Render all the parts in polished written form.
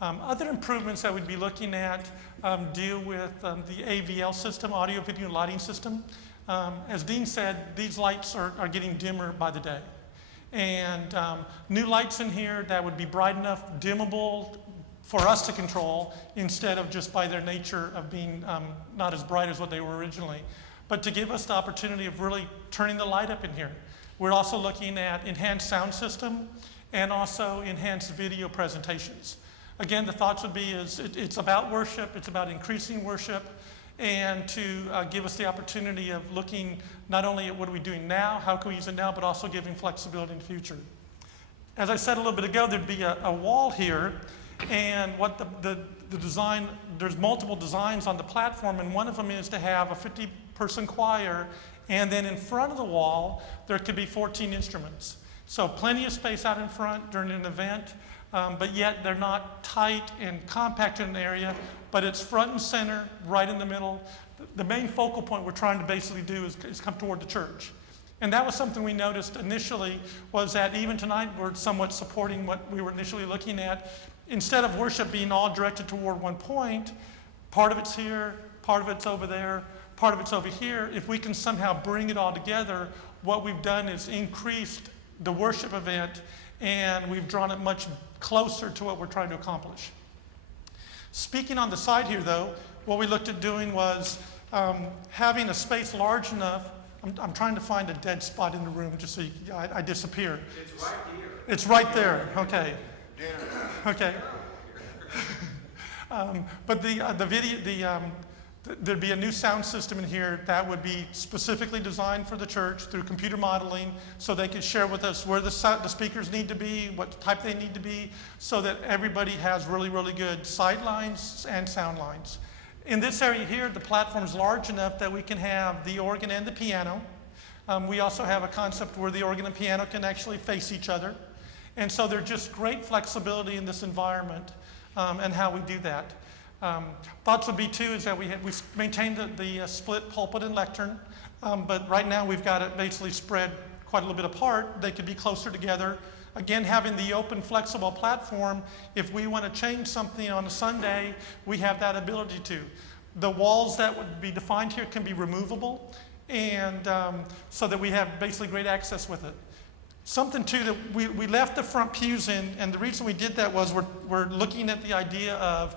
Other improvements that we'd be looking at deal with the AVL system, audio video lighting system. As Dean said, these lights are getting dimmer by the day. And new lights in here that would be bright enough, dimmable for us to control instead of just by their nature of being not as bright as what they were originally. But to give us the opportunity of really turning the light up in here. We're also looking at enhanced sound system and also enhanced video presentations. Again, the thoughts would be it's about worship, it's about increasing worship, and to give us the opportunity of looking not only at what are we doing now, how can we use it now, but also giving flexibility in the future. As I said a little bit ago, there'd be a wall here, and what the design, there's multiple designs on the platform, and one of them is to have a 50-person choir, and then in front of the wall, there could be 14 instruments. So plenty of space out in front during an event, but yet they're not tight and compact in an area, but it's front and center, right in the middle. The main focal point we're trying to basically do is come toward the church. And that was something we noticed initially, was that even tonight we're somewhat supporting what we were initially looking at. Instead of worship being all directed toward one point, part of it's here, part of it's over there, part of it's over here. If we can somehow bring it all together, what we've done is increased the worship event, and we've drawn it much closer to what we're trying to accomplish. Speaking on the side here, though, what we looked at doing was having a space large enough. I'm trying to find a dead spot in the room just so I disappear. It's right here. It's right there. Okay. Okay. But the video, there'd be a new sound system in here that would be specifically designed for the church through computer modeling, so they could share with us where the speakers need to be, what type they need to be, so that everybody has really, really good sight lines and sound lines. In this area here, the platform is large enough that we can have the organ and the piano. We also have a concept where the organ and piano can actually face each other. And so there's just great flexibility in this environment and how we do that. Thoughts would be too is that we maintained the split pulpit and lectern, but right now we've got it basically spread quite a little bit apart. They could be closer together. Again, having the open, flexible platform, if we want to change something on a Sunday, we have that ability to. The walls that would be defined here can be removable, and so that we have basically great access with it. Something too that we left the front pews in, and the reason we did that was we're looking at the idea of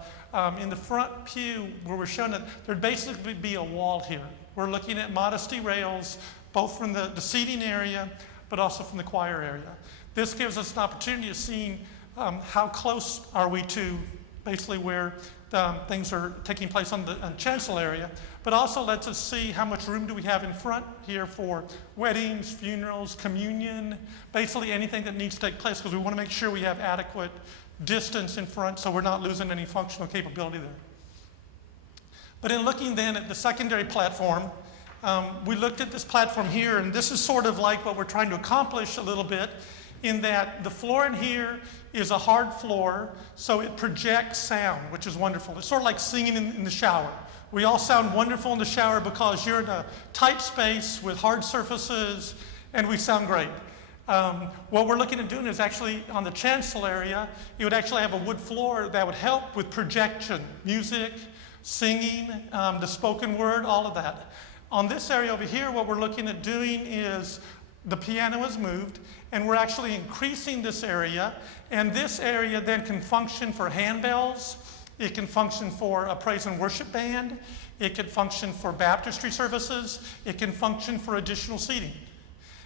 in the front pew where we're showing it, there'd basically be a wall here. We're looking at modesty rails, both from the seating area, but also from the choir area. This gives us an opportunity of seeing how close are we to basically where things are taking place on Chancel area, but also lets us see how much room do we have in front here for weddings, funerals, communion, basically anything that needs to take place, because we want to make sure we have adequate distance in front so we're not losing any functional capability there. But in looking then at the secondary platform, we looked at this platform here, and this is sort of like what we're trying to accomplish a little bit, in that the floor in here is a hard floor, so it projects sound, which is wonderful. It's sort of like singing in the shower. We all sound wonderful in the shower because you're in a tight space with hard surfaces, and we sound great. What we're looking at doing is actually on the chancel area, you would actually have a wood floor that would help with projection, music, singing, the spoken word, all of that. On this area over here, what we're looking at doing is the piano is moved, and we're actually increasing this area, and this area then can function for handbells, it can function for a praise and worship band, it can function for baptistry services, it can function for additional seating.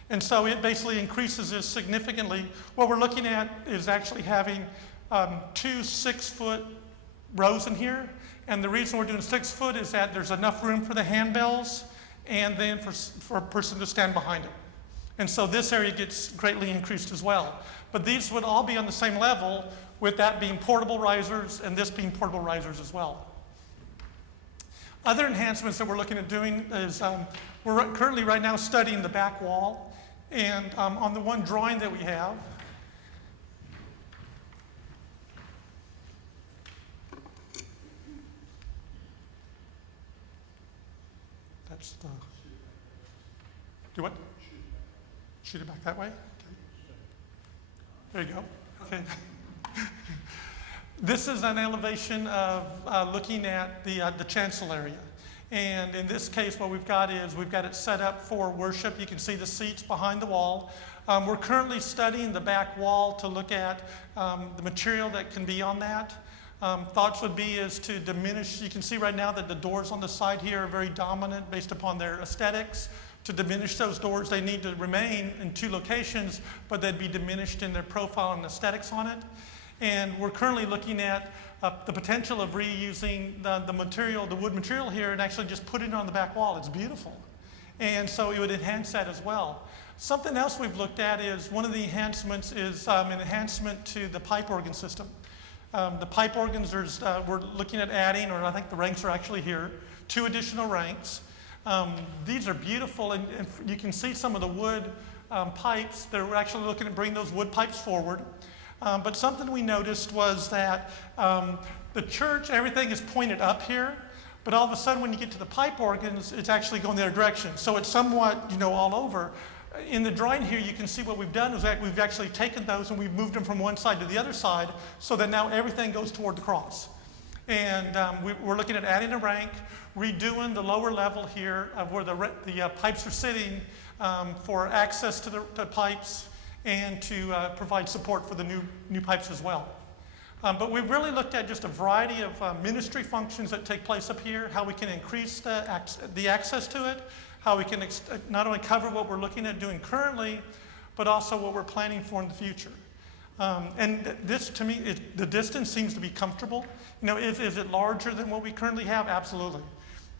And so it basically increases this significantly. What we're looking at is actually having 2 6-foot rows in here, and the reason we're doing 6 foot is that there's enough room for the handbells and then for a person to stand behind it. And so this area gets greatly increased as well. But these would all be on the same level, with that being portable risers and this being portable risers as well. Other enhancements that we're looking at doing is we're currently right now studying the back wall. And on the one drawing that we have, that's the, do what? Shoot it back that way? Okay. There you go. Okay. This is an elevation of looking at the chancel area. And in this case, what we've got is we've got it set up for worship. You can see the seats behind the wall. We're currently studying the back wall to look at the material that can be on that. Thoughts would be is to diminish. You can see right now that the doors on the side here are very dominant based upon their aesthetics. To diminish those doors, they need to remain in two locations, but they'd be diminished in their profile and aesthetics on it. And we're currently looking at the potential of reusing the material, the wood material here, and actually just put it on the back wall. It's beautiful. And so it would enhance that as well. Something else we've looked at is one of the enhancements is an enhancement to the pipe organ system. The pipe organs, we're looking at adding, or I think the ranks are actually here, 2 additional ranks. These are beautiful, and you can see some of the wood pipes. They're actually looking at bringing those wood pipes forward. But something we noticed was that the church, everything is pointed up here, but all of a sudden when you get to the pipe organs, it's actually going the other direction. So it's somewhat, all over. In the drawing here, you can see what we've done is that we've actually taken those and we've moved them from one side to the other side so that now everything goes toward the cross. And we're looking at adding a rank, redoing the lower level here of where the pipes are sitting for access to the pipes and to provide support for the new pipes as well. But we've really looked at just a variety of ministry functions that take place up here, how we can increase the access to it, how we can not only cover what we're looking at doing currently, but also what we're planning for in the future. And this, to me, the distance seems to be comfortable. Is it larger than what we currently have? Absolutely.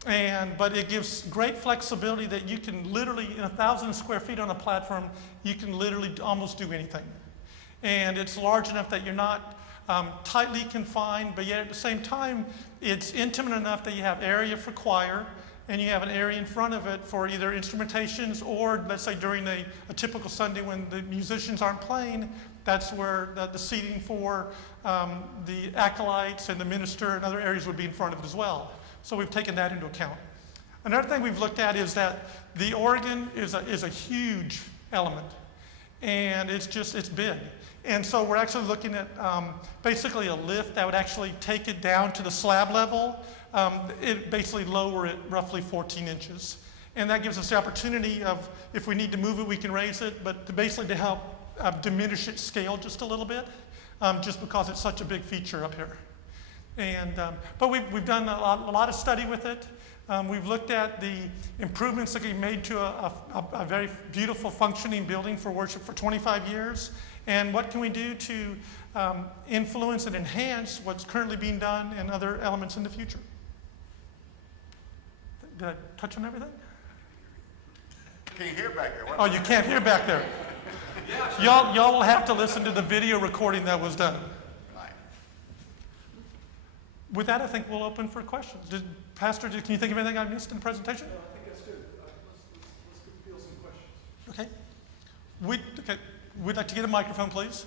But it gives great flexibility that you can literally, in 1,000 square feet on a platform, you can literally almost do anything. And it's large enough that you're not tightly confined, but yet at the same time, it's intimate enough that you have area for choir, and you have an area in front of it for either instrumentations or, let's say, during a typical Sunday when the musicians aren't playing, that's where the seating for the acolytes and the minister and other areas would be in front of it as well. So we've taken that into account. Another thing we've looked at is that the organ is a huge element, and it's big. And so we're actually looking at basically a lift that would actually take it down to the slab level. It basically lower it roughly 14 inches. And that gives us the opportunity of, if we need to move it, we can raise it, but basically to help diminish its scale just a little bit, just because it's such a big feature up here. But we've done a lot of study with it. We've looked at the improvements that can be made to a very beautiful functioning building for worship for 25 years. And what can we do to influence and enhance what's currently being done and other elements in the future? Did I touch on everything? Can you hear back there? Oh, you can't hear back there. Y'all will have to listen to the video recording that was done. Right. With that, I think we'll open for questions. Pastor, can you think of anything I missed in the presentation? No, I think that's good. Let's field some questions. Okay. We'd like to get a microphone, please.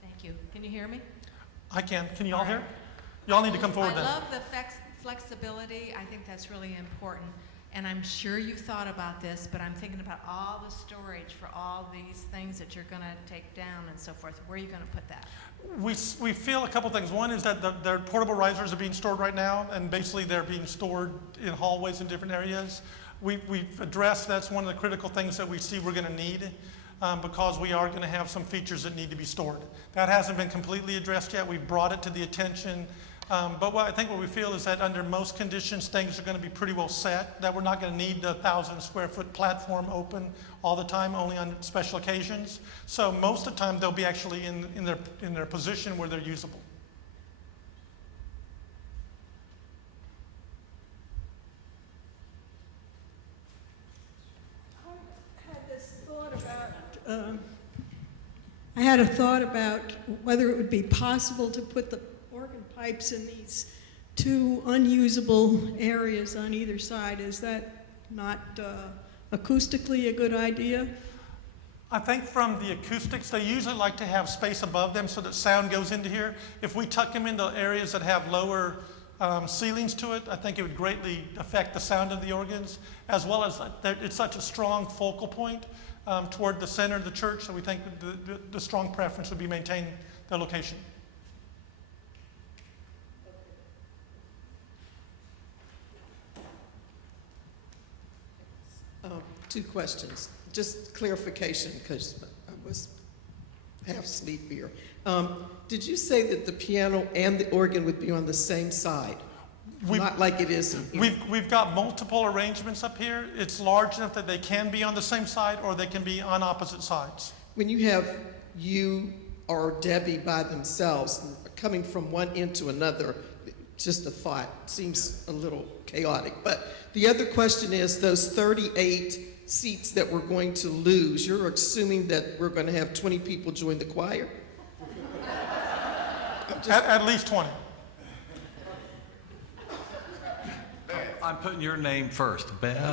Thank you. Can you hear me? I can. Can you all hear? Y'all need to come forward I then. love the flexibility. I think that's really important. And I'm sure you've thought about this, but I'm thinking about all the storage for all these things that you're going to take down and so forth. Where are you going to put that? We feel a couple things. One is that the portable risers are being stored right now, and basically they're being stored in hallways in different areas. We've addressed that's one of the critical things that we see we're going to need because we are going to have some features that need to be stored. That hasn't been completely addressed yet. We've brought it to the attention. But I think what we feel is that under most conditions, things are going to be pretty well set, that we're not going to need the 1,000 square foot platform open all the time, only on special occasions. So most of the time, they'll be actually in their position where they're usable. I had a thought about whether it would be possible to put the organ pipes in these 2 unusable areas on either side. Is that not acoustically a good idea? I think from the acoustics, they usually like to have space above them so that sound goes into here. If we tuck them into areas that have lower ceilings to it, I think it would greatly affect the sound of the organs, as well as it's such a strong focal point toward the center of the church, so we think the strong preference would be maintain the location. Two questions, just clarification, because I was half asleep here. Did you say that the piano and the organ would be on the same side? Not like it is in here? We've got multiple arrangements up here. It's large enough that they can be on the same side or they can be on opposite sides. When you have you or Debbie by themselves, coming from one end to another, just a thought, seems a little chaotic. But the other question is, those 38 seats that we're going to lose, you're assuming that we're going to have 20 people join the choir? At least 20. I'm putting your name first, Belle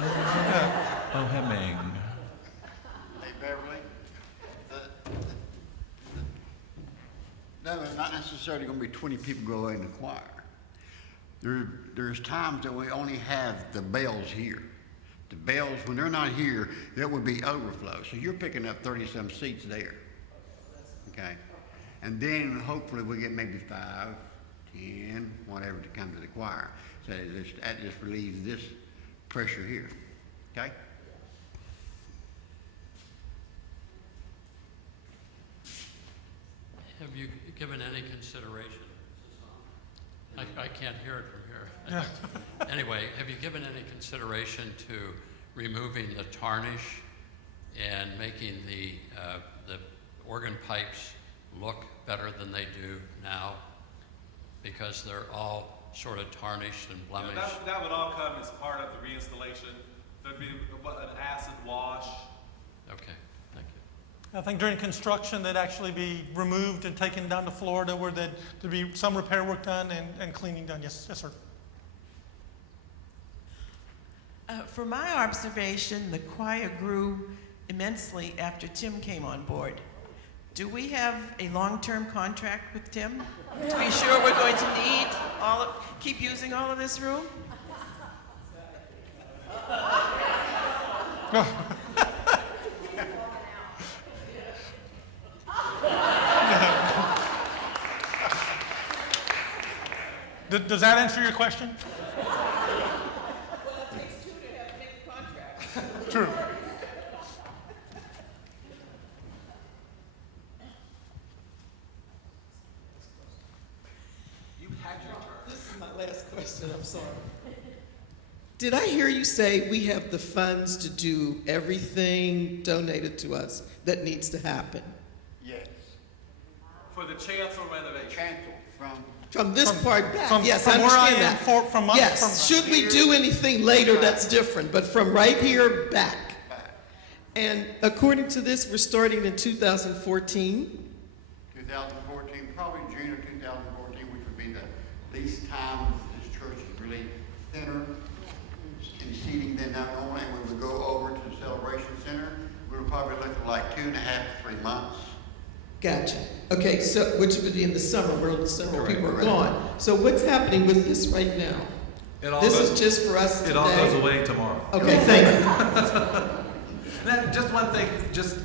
Hemming. Hey, Beverly, no, there's not necessarily gonna be 20 people go in the choir. There's times that we only have the bells here. The bells, when they're not here, there would be overflow. So you're picking up 30-some seats there. Okay? And then hopefully we get maybe 5, 10, whatever to come to the choir. So that just relieves this pressure here. Okay? Have you given any consideration? I can't hear it from here. Anyway, have you given any consideration to removing the tarnish and making the organ pipes look better than they do now? Because they're all sort of tarnished and blemished. That would all come as part of the reinstallation. There'd be an acid wash. Okay, thank you. I think during construction, they'd actually be removed and taken down to Florida where there'd be some repair work done and cleaning done. Yes, sir. From my observation, the choir grew immensely after Tim came on board. Do we have a long-term contract with Tim to be sure we're going to need keep using all of this room? Does that answer your question? Well, it takes two to have a big contract. True. This is my last question, I'm sorry. Did I hear you say we have the funds to do everything donated to us that needs to happen? Yes. For the chancel renovation. Chancel From this part back, From yes, where I I understand am, that. from my, Yes, from, should we do anything later, that's different, but from right here back. back. And according to this, we're starting in 2014. 2014, probably June of 2014, which would be the least time this church is really thinner in seating than not normal. And when we go over to the celebration center, we're probably looking like 2.5 to 3 months. Gotcha. Okay, so, which would be in the summer, where several Correct, people are correct. gone. So what's happening with this right now? It all This goes, is just for us today? it all goes away tomorrow. Okay, thank you. Then just one thing, just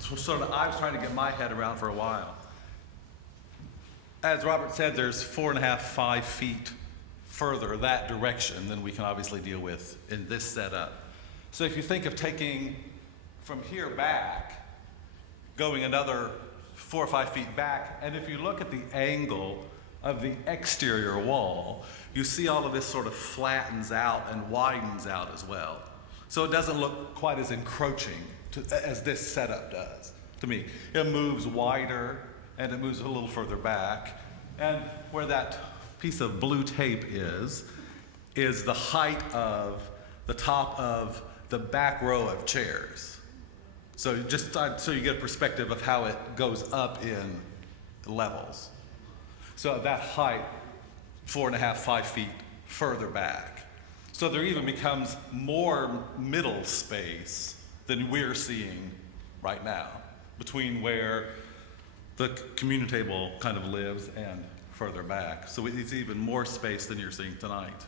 sort of, I was trying to get my head around for a while. As Robert said, there's 4.5, 5 feet further that direction than we can obviously deal with in this setup. So if you think of taking from here back, going another 4 or 5 feet back, and if you look at the angle of the exterior wall, you see all of this sort of flattens out and widens out as well. So it doesn't look quite as encroaching as this setup does to me. It moves wider and it moves a little further back. And where that piece of blue tape is the height of the top of the back row of chairs. So just so you get a perspective of how it goes up in levels. So at that height, 4.5, 5 feet further back. So there even becomes more middle space than we're seeing right now between where the communion table kind of lives and further back. So it's even more space than you're seeing tonight.